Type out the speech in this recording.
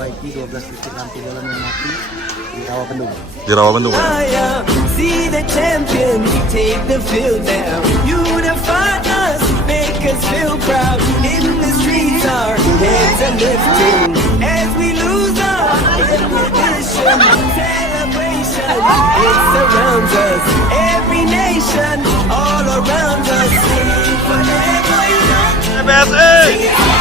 Perbaiki 12 titik lampu jalan yang mati di Rawabendung. Di Rawabendung. See the champion, take the field now. Unify us, make us feel proud. In the streets, our heads are lifting as we lose our inhibition. Celebration, it surrounds us. Every nation, all around us. Sing forever young.